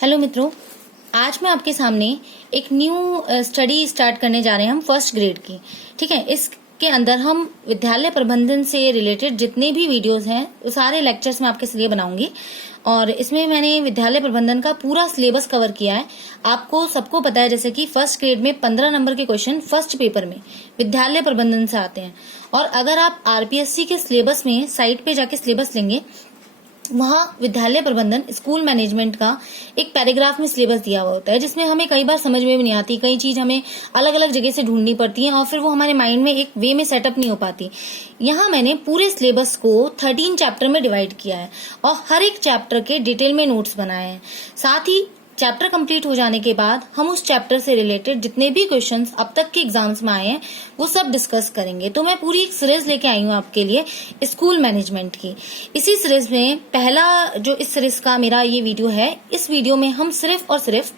Hello मित्रों, आज मैं आपके सामने एक न्यू स्टडी स्टार्ट करने जा रहे हैं हम फर्स्ट ग्रेड की। ठीक है, इसके अंदर हम विद्यालय प्रबंधन से रिलेटेड जितने भी वीडियोस हैं वो सारे लेक्चर्स मैं आपके लिए बनाऊंगी और इसमें मैंने विद्यालय प्रबंधन का पूरा सिलेबस कवर किया है। आपको सबको पता है जैसे कि फर्स्ट ग्रेड में 15 नंबर के क्वेश्चन फर्स्ट पेपर में विद्यालय प्रबंधन से आते हैं और अगर आप आरपीएससी के सिलेबस में साइट पे जाके सिलेबस लेंगे वहाँ विद्यालय प्रबंधन स्कूल मैनेजमेंट का एक पैराग्राफ में सिलेबस दिया हुआ होता है, जिसमें हमें कई बार समझ में भी नहीं आती, कई चीज हमें अलग अलग जगह से ढूंढनी पड़ती है और फिर वो हमारे माइंड में एक वे में सेटअप नहीं हो पाती। यहाँ मैंने पूरे सिलेबस को 13 चैप्टर में डिवाइड किया है और हर एक चैप्टर के डिटेल में नोट्स बनाए हैं। साथ ही चैप्टर कंप्लीट हो जाने के बाद हम उस चैप्टर से रिलेटेड जितने भी क्वेश्चंस अब तक के एग्जाम्स में आए हैं वो सब डिस्कस करेंगे। तो मैं पूरी एक सीरीज लेके आई हूँ आपके लिए स्कूल मैनेजमेंट की। इसी सीरीज में पहला जो इस सीरीज का मेरा ये वीडियो है, इस वीडियो में हम सिर्फ और सिर्फ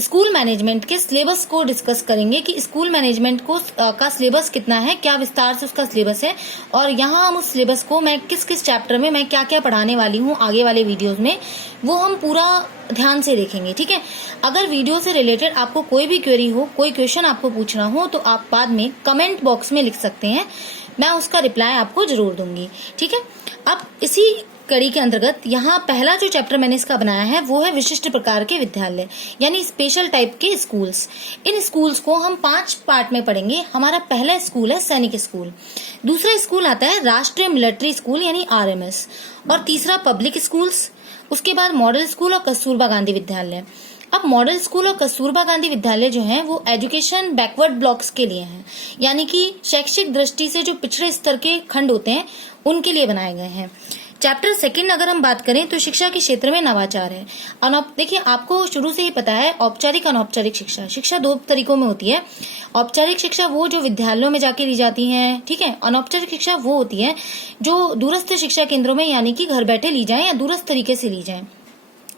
स्कूल मैनेजमेंट के सिलेबस को डिस्कस करेंगे कि स्कूल मैनेजमेंट को का सिलेबस कितना है, क्या विस्तार से उसका सिलेबस है और यहाँ हम उस सिलेबस को मैं किस किस चैप्टर में मैं क्या क्या पढ़ाने वाली हूँ आगे वाले वीडियोस में, वो हम पूरा ध्यान से देखेंगे। ठीक है, अगर वीडियो से रिलेटेड आपको कोई भी क्वेरी हो, कोई क्वेश्चन आपको पूछना हो तो आप बाद में कमेंट बॉक्स में लिख सकते हैं, मैं उसका रिप्लाई आपको जरूर दूंगी। ठीक है, अब इसी कड़ी के अंतर्गत यहाँ पहला जो चैप्टर मैंने इसका बनाया है वो है विशिष्ट प्रकार के विद्यालय यानी स्पेशल टाइप के स्कूल्स। इन स्कूल्स को हम 5 पार्ट में पढ़ेंगे। हमारा पहला स्कूल है सैनिक स्कूल, दूसरा स्कूल आता है राष्ट्रीय मिलिट्री स्कूल यानी आरएमएस और तीसरा पब्लिक स्कूल्स, उसके बाद मॉडल स्कूल और कस्तूरबा गांधी विद्यालय। अब मॉडल स्कूल और कस्तूरबा गांधी विद्यालय जो हैं वो एजुकेशन बैकवर्ड ब्लॉक्स के लिए हैं, यानी कि शैक्षिक दृष्टि से जो पिछड़े स्तर के खंड होते हैं उनके लिए बनाए गए हैं। चैप्टर सेकंड अगर हम बात करें तो शिक्षा के क्षेत्र में नवाचार है। देखिए, आपको शुरू से ही पता है औपचारिक अनौपचारिक शिक्षा, शिक्षा 2 तरीकों में होती है। औपचारिक शिक्षा वो जो विद्यालयों में जाके ली जाती है, ठीक है। अनौपचारिक शिक्षा वो होती है जो दूरस्थ शिक्षा केंद्रों में यानी कि घर बैठे ली जाए या दूरस्थ तरीके से ली जाए।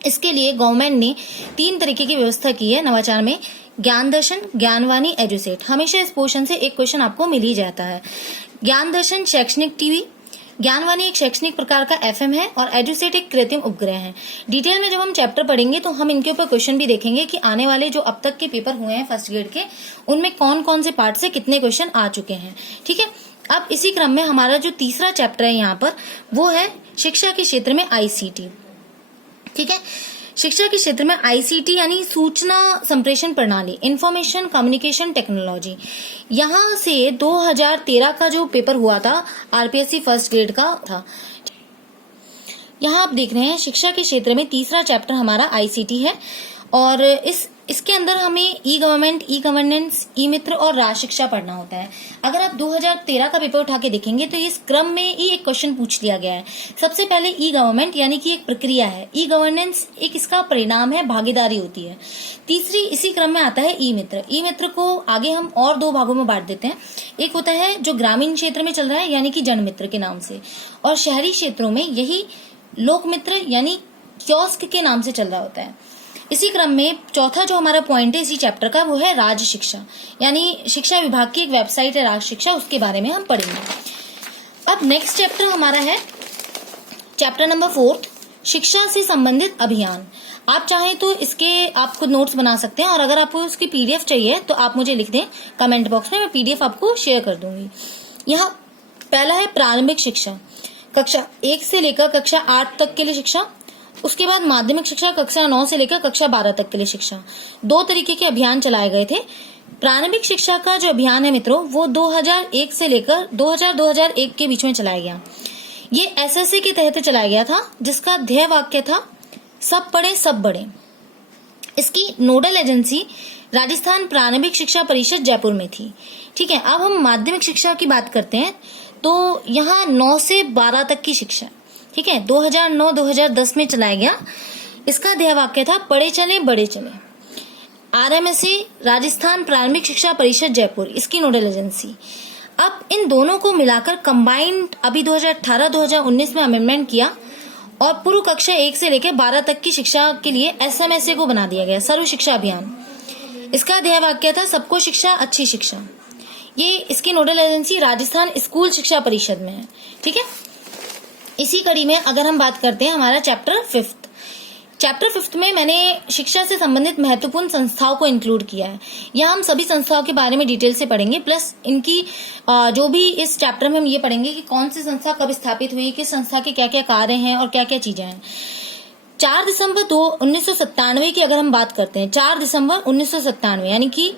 इसके लिए गवर्नमेंट ने 3 तरीके की व्यवस्था की है नवाचार में। ज्ञान दर्शन, ज्ञानवाणी, एजुसेट। हमेशा इस पोर्शन से एक क्वेश्चन आपको मिल ही जाता है। ज्ञान दर्शन शैक्षणिक टीवी, ज्ञानवाणी एक शैक्षणिक प्रकार का एफएम है और एजुसेट एक कृत्रिम उपग्रह है। डिटेल में जब हम चैप्टर पढ़ेंगे तो हम इनके ऊपर क्वेश्चन भी देखेंगे कि आने वाले जो अब तक के पेपर हुए हैं फर्स्ट ग्रेड के, उनमें कौन कौन से पार्ट से कितने क्वेश्चन आ चुके हैं। ठीक है, अब इसी क्रम में हमारा जो तीसरा चैप्टर है यहाँ पर वो है शिक्षा के क्षेत्र में आईसीटी। ठीक है, शिक्षा के क्षेत्र में आईसीटी यानी सूचना संप्रेषण प्रणाली, इंफॉर्मेशन कम्युनिकेशन टेक्नोलॉजी। यहाँ से 2013 का जो पेपर हुआ था आरपीएससी फर्स्ट ग्रेड का था। यहाँ आप देख रहे हैं शिक्षा के क्षेत्र में तीसरा चैप्टर हमारा आईसीटी है और इसके अंदर हमें ई गवर्नमेंट, ई गवर्नेंस, ई मित्र और राज शिक्षा पढ़ना होता है। अगर आप 2013 का पेपर उठा के देखेंगे तो इस क्रम में ही एक क्वेश्चन पूछ लिया गया है। सबसे पहले ई गवर्नमेंट यानी कि एक प्रक्रिया है, ई गवर्नेंस एक इसका परिणाम है, भागीदारी होती है। तीसरी इसी क्रम में आता है ई मित्र। ई मित्र को आगे हम और 2 भागों में बांट देते हैं। एक होता है जो ग्रामीण क्षेत्र में चल रहा है यानी कि जन मित्र के नाम से, और शहरी क्षेत्रों में यही लोक मित्र यानी कियोस्क के नाम से चल रहा होता है। इसी क्रम में चौथा जो हमारा पॉइंट है इसी चैप्टर का वो है राज शिक्षा, यानी शिक्षा विभाग की एक वेबसाइट है राज शिक्षा, उसके बारे में हम पढ़ेंगे। अब नेक्स्ट चैप्टर हमारा है चैप्टर नंबर 4, शिक्षा से संबंधित अभियान। आप चाहें तो इसके आप खुद नोट्स बना सकते हैं और अगर आपको उसकी पीडीएफ चाहिए तो आप मुझे लिख दें कमेंट बॉक्स में, मैं पीडीएफ आपको शेयर कर दूंगी। यहाँ पहला है प्रारंभिक शिक्षा, कक्षा 1 से लेकर कक्षा 8 तक के लिए शिक्षा। उसके बाद माध्यमिक शिक्षा कक्षा 9 से लेकर कक्षा 12 तक के लिए शिक्षा। 2 तरीके के अभियान चलाए गए थे। प्रारंभिक शिक्षा का जो अभियान है मित्रों वो 2001 से लेकर 2001 के बीच में चलाया गया। ये एसएससी के तहत चलाया गया था जिसका ध्येय वाक्य था सब पढ़े सब बढ़े। इसकी नोडल एजेंसी राजस्थान प्रारंभिक शिक्षा परिषद जयपुर में थी। ठीक है, अब हम माध्यमिक शिक्षा की बात करते हैं तो यहाँ 9 से 12 तक की शिक्षा, ठीक है, 2009-2010 में चलाया गया। इसका ध्येय वाक्य था पढ़े चले बड़े चले। आरएमएसए राजस्थान प्रारंभिक शिक्षा परिषद जयपुर इसकी नोडल एजेंसी। अब इन दोनों को मिलाकर कंबाइंड अभी 2018-2019 में अमेंडमेंट किया और पूर्व कक्षा 1 से लेकर 12 तक की शिक्षा के लिए एसएमएसए को बना दिया गया, सर्व शिक्षा अभियान। इसका ध्येय वाक्य था सबको शिक्षा अच्छी शिक्षा। ये इसकी नोडल एजेंसी राजस्थान स्कूल शिक्षा परिषद में है। ठीक है, इसी कड़ी में अगर हम बात करते हैं हमारा चैप्टर 5, चैप्टर 5 में मैंने शिक्षा से संबंधित महत्वपूर्ण संस्थाओं को इंक्लूड किया है। यहाँ हम सभी संस्थाओं के बारे में डिटेल से पढ़ेंगे, प्लस इनकी जो भी इस चैप्टर में हम ये पढ़ेंगे कि कौन सी संस्था कब स्थापित हुई, किस संस्था के क्या क्या कार्य हैं और क्या क्या चीजें हैं। 4 दिसंबर 1997 की अगर हम बात करते हैं, 4 दिसंबर 1997 यानी कि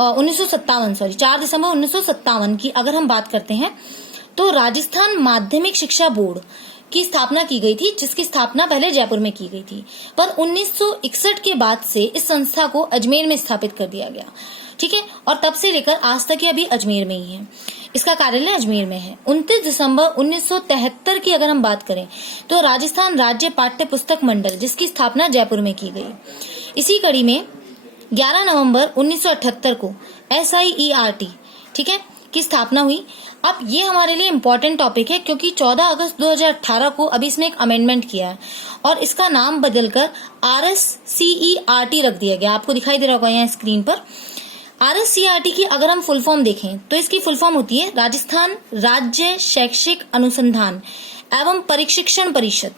4 दिसंबर 1957 की अगर हम बात करते हैं तो राजस्थान माध्यमिक शिक्षा बोर्ड की स्थापना की गई थी, जिसकी स्थापना पहले जयपुर में की गई थी, पर 1961 के बाद से इस संस्था को अजमेर में स्थापित कर दिया गया। ठीक है, और तब से लेकर आज तक ये अभी अजमेर में ही है, इसका कार्यालय अजमेर में है। 29 दिसंबर 1973 की अगर हम बात करें तो राजस्थान राज्य पाठ्य पुस्तक मंडल, जिसकी स्थापना जयपुर में की गई। इसी कड़ी में 11 नवंबर 1978 को SIERT, ठीक है, की स्थापना हुई। अब ये हमारे लिए इम्पोर्टेंट टॉपिक है क्योंकि 14 अगस्त 2018 को अभी इसमें एक अमेंडमेंट किया है और इसका नाम बदलकर RSCERT रख दिया गया। आपको दिखाई दे रहा होगा यहाँ स्क्रीन पर। RSCERT की अगर हम फुल फॉर्म देखें तो इसकी फुल फॉर्म होती है राजस्थान राज्य शैक्षिक अनुसंधान एवं प्रशिक्षण परिषद।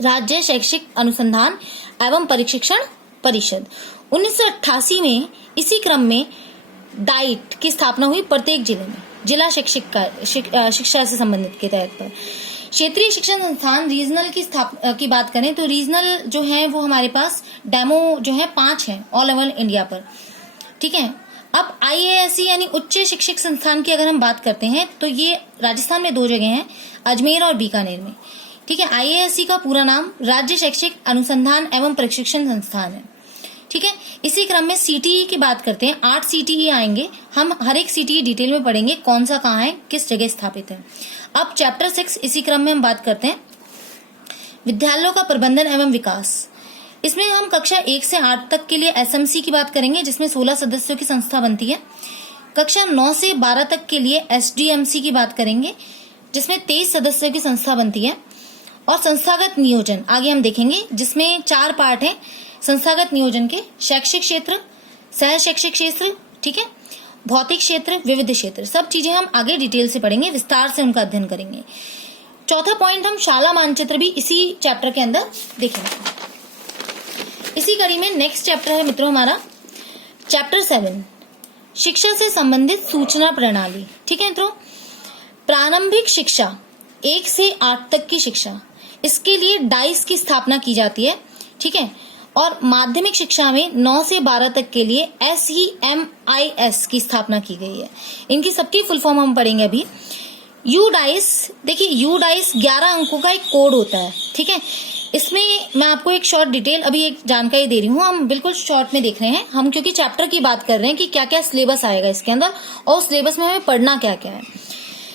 राज्य शैक्षिक अनुसंधान एवं प्रशिक्षण परिषद। 1988 में इसी क्रम में डाइट की स्थापना हुई प्रत्येक जिले में, जिला शिक्षा से संबंधित के तहत पर। क्षेत्रीय शिक्षण संस्थान रीजनल की बात करें तो रीजनल जो है वो हमारे पास डेमो जो है 5 है ऑल ओवर इंडिया पर। ठीक है, अब IASC यानी उच्च शिक्षक संस्थान की अगर हम बात करते हैं तो ये राजस्थान में 2 जगह हैं, अजमेर और बीकानेर में। ठीक है, IASC का पूरा नाम राज्य शैक्षिक अनुसंधान एवं प्रशिक्षण संस्थान है। ठीक है, इसी क्रम में CTE की बात करते हैं। 8 CTE आएंगे, हम हर एक CTE डिटेल में पढ़ेंगे, कौन सा कहाँ है, किस जगह स्थापित है। अब चैप्टर 6 इसी क्रम में हम बात करते हैं विद्यालयों का प्रबंधन एवं विकास। इसमें हम कक्षा 1 से 8 तक के लिए SMC की बात करेंगे, जिसमें 16 सदस्यों की संस्था बनती है। कक्षा 9 से 12 तक के लिए SDMC की बात करेंगे, जिसमें 23 सदस्यों की संस्था बनती है। और संस्थागत नियोजन आगे हम देखेंगे, जिसमें 4 पार्ट है संस्थागत नियोजन के, शैक्षिक क्षेत्र, सह शैक्षिक क्षेत्र, ठीक है, भौतिक क्षेत्र, विविध क्षेत्र, सब चीजें हम आगे डिटेल से पढ़ेंगे, विस्तार से उनका अध्ययन करेंगे। चौथा पॉइंट, हम शाला मानचित्र भी इसी चैप्टर के अंदर देखेंगे। इसी कड़ी में नेक्स्ट चैप्टर है मित्रों हमारा चैप्टर 7, शिक्षा से संबंधित सूचना प्रणाली। ठीक है मित्रों, प्रारंभिक शिक्षा 1 से 8 तक की शिक्षा, इसके लिए डाइस की स्थापना की जाती है। ठीक है, और माध्यमिक शिक्षा में 9 से 12 तक के लिए SEMIS की स्थापना की गई है। इनकी सबकी फुल फॉर्म हम पढ़ेंगे अभी। UDICE, देखिए UDICE 11 अंकों का एक कोड होता है। ठीक है, इसमें मैं आपको एक शॉर्ट डिटेल अभी एक जानकारी दे रही हूँ, हम बिल्कुल शॉर्ट में देख रहे हैं हम, क्योंकि चैप्टर की बात कर रहे हैं कि क्या क्या सिलेबस आएगा इसके अंदर और सिलेबस में हमें पढ़ना क्या क्या है।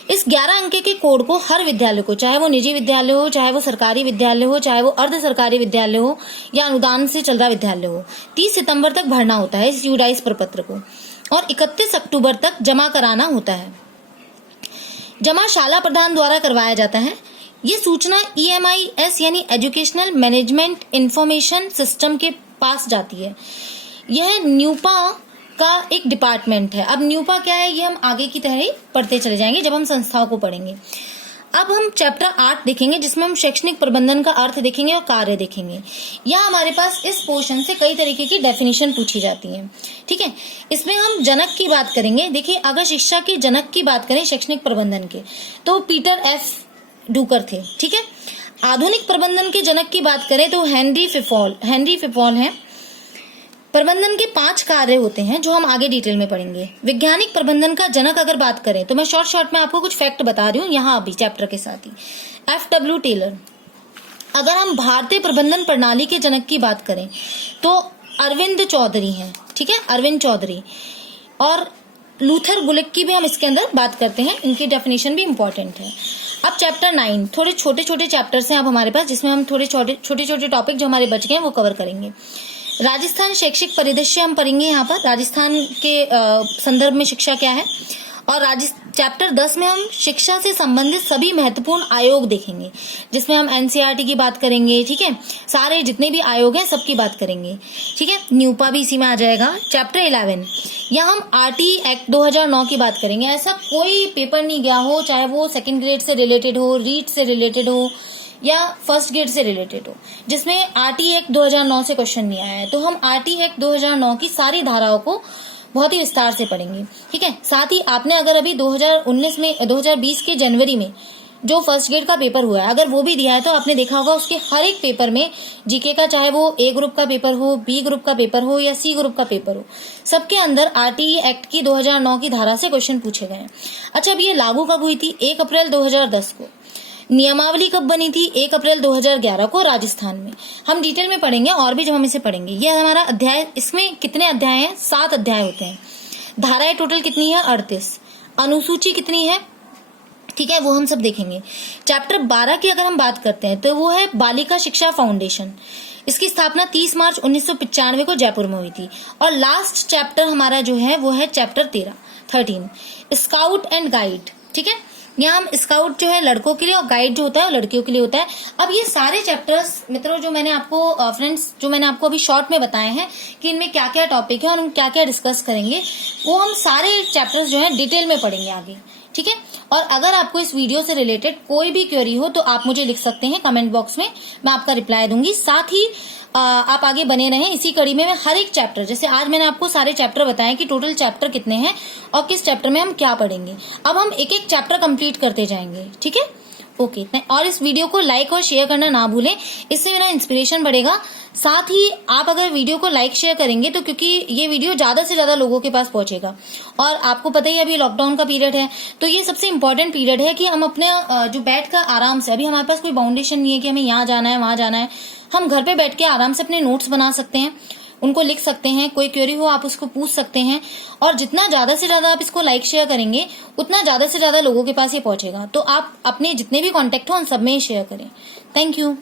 इस 11 अंक के कोड को हर विद्यालय को, चाहे वो निजी विद्यालय हो, चाहे वो सरकारी विद्यालय हो, चाहे वो अर्ध सरकारी विद्यालय हो या अनुदान से चल रहा विद्यालय हो, 30 सितंबर तक भरना होता है इस UDICE प्रपत्र को और 31 अक्टूबर तक जमा कराना होता है। जमा शाला प्रधान द्वारा करवाया जाता है। ये सूचना EMIS यानी एजुकेशनल मैनेजमेंट इंफॉर्मेशन सिस्टम के पास जाती है। यह न्यूपा का एक डिपार्टमेंट है। अब न्यूपा क्या है ये हम आगे की तरह ही पढ़ते चले जाएंगे जब हम संस्थाओं को पढ़ेंगे। अब हम चैप्टर 8 देखेंगे, जिसमें हम शैक्षणिक प्रबंधन का अर्थ देखेंगे और कार्य देखेंगे। यहाँ हमारे पास इस पोर्शन से कई तरीके की डेफिनेशन पूछी जाती है। ठीक है, इसमें हम जनक की बात करेंगे। देखिए, अगर शिक्षा के जनक की बात करें शैक्षणिक प्रबंधन के, तो पीटर F. डूकर थे। ठीक है, आधुनिक प्रबंधन के जनक की बात करें तो हेनरी फिफॉल है। प्रबंधन के 5 कार्य होते हैं जो हम आगे डिटेल में पढ़ेंगे। वैज्ञानिक प्रबंधन का जनक अगर बात करें तो मैं शॉर्ट में आपको कुछ फैक्ट बता रही हूँ यहाँ अभी चैप्टर के साथ ही। FW Taylor. अगर हम भारतीय प्रबंधन प्रणाली के जनक की बात करें तो अरविंद चौधरी हैं। ठीक है, अरविंद चौधरी। और लूथर बुलिक की भी हम इसके अंदर बात करते हैं, इनकी डेफिनेशन भी इंपॉर्टेंट है। अब चैप्टर 9, थोड़े छोटे छोटे चैप्टर्स हैं अब हमारे पास, जिसमें हम थोड़े छोटे टॉपिक जो हमारे बच गए हैं वो कवर करेंगे। राजस्थान शैक्षिक परिदृश्य हम पढ़ेंगे यहाँ पर, राजस्थान के संदर्भ में शिक्षा क्या है। और चैप्टर 10 में हम शिक्षा से संबंधित सभी महत्वपूर्ण आयोग देखेंगे, जिसमें हम NCERT की बात करेंगे। ठीक है, सारे जितने भी आयोग हैं सबकी बात करेंगे। ठीक है, न्यूपा भी इसी में आ जाएगा। चैप्टर 11, यहाँ हम RT एक्ट 2009 की बात करेंगे। ऐसा कोई पेपर नहीं गया हो, चाहे वो 2nd ग्रेड से रिलेटेड हो, रीट से रिलेटेड हो या फर्स्ट ग्रेड से रिलेटेड हो, जिसमें आरटी एक्ट 2009 से क्वेश्चन नहीं आया है, तो हम आरटी एक्ट 2009 की सारी धाराओं को बहुत ही विस्तार से पढ़ेंगे। ठीक है, साथ ही आपने अगर अभी 2020 के जनवरी में जो फर्स्ट ग्रेड का पेपर हुआ है अगर वो भी दिया है तो आपने देखा होगा उसके हर एक पेपर में जीके का, चाहे वो ए ग्रुप का पेपर हो, बी ग्रुप का पेपर हो या सी ग्रुप का पेपर हो, सबके अंदर आरटीई एक्ट की 2009 की धारा से क्वेश्चन पूछे गए हैं। अच्छा, अब ये लागू कब हुई थी? 1 अप्रैल 2010 को। नियमावली कब बनी थी? 1 अप्रैल 2011 को राजस्थान में। हम डिटेल में पढ़ेंगे और भी जब हम इसे पढ़ेंगे। ये हमारा अध्याय, इसमें कितने अध्याय हैं? 7 अध्याय होते हैं। धाराएं टोटल कितनी है? 38। अनुसूची कितनी है? ठीक है, वो हम सब देखेंगे। चैप्टर 12 की अगर हम बात करते हैं तो वो है बालिका शिक्षा फाउंडेशन। इसकी स्थापना 30 मार्च 1995 को जयपुर में हुई थी। और लास्ट चैप्टर हमारा जो है वो है चैप्टर 13 स्काउट एंड गाइड। ठीक है, यहाँ हम स्काउट जो है लड़कों के लिए और गाइड जो होता है वो लड़कियों के लिए होता है। अब ये सारे चैप्टर्स मित्रों जो मैंने आपको फ्रेंड्स जो मैंने आपको अभी शॉर्ट में बताए हैं कि इनमें क्या क्या टॉपिक है और हम क्या क्या डिस्कस करेंगे, वो हम सारे चैप्टर्स जो है डिटेल में पढ़ेंगे आगे। ठीक है, और अगर आपको इस वीडियो से रिलेटेड कोई भी क्वेरी हो तो आप मुझे लिख सकते हैं कमेंट बॉक्स में, मैं आपका रिप्लाई दूंगी। साथ ही आप आगे बने रहें इसी कड़ी में। मैं हर एक चैप्टर, जैसे आज मैंने आपको सारे चैप्टर बताए कि टोटल चैप्टर कितने हैं और किस चैप्टर में हम क्या पढ़ेंगे। अब हम एक एक चैप्टर कंप्लीट करते जाएंगे। ठीक है, ओके। और इस वीडियो को लाइक और शेयर करना ना भूलें, इससे मेरा इंस्पिरेशन बढ़ेगा। साथ ही आप अगर वीडियो को लाइक शेयर करेंगे तो क्योंकि ये वीडियो ज्यादा से ज्यादा लोगों के पास पहुंचेगा, और आपको पता ही अभी लॉकडाउन का पीरियड है, तो ये सबसे इंपॉर्टेंट पीरियड है कि हम अपने जो बैठ कर आराम से, अभी हमारे पास कोई बाउंडेशन नहीं है कि हमें यहाँ जाना है वहां जाना है, हम घर पे बैठ के आराम से अपने नोट्स बना सकते हैं, उनको लिख सकते हैं, कोई क्वेरी हो आप उसको पूछ सकते हैं। और जितना ज्यादा से ज्यादा आप इसको लाइक शेयर करेंगे उतना ज्यादा से ज्यादा लोगों के पास ये पहुंचेगा। तो आप अपने जितने भी कॉन्टेक्ट हो उन सब में शेयर करें। Thank you.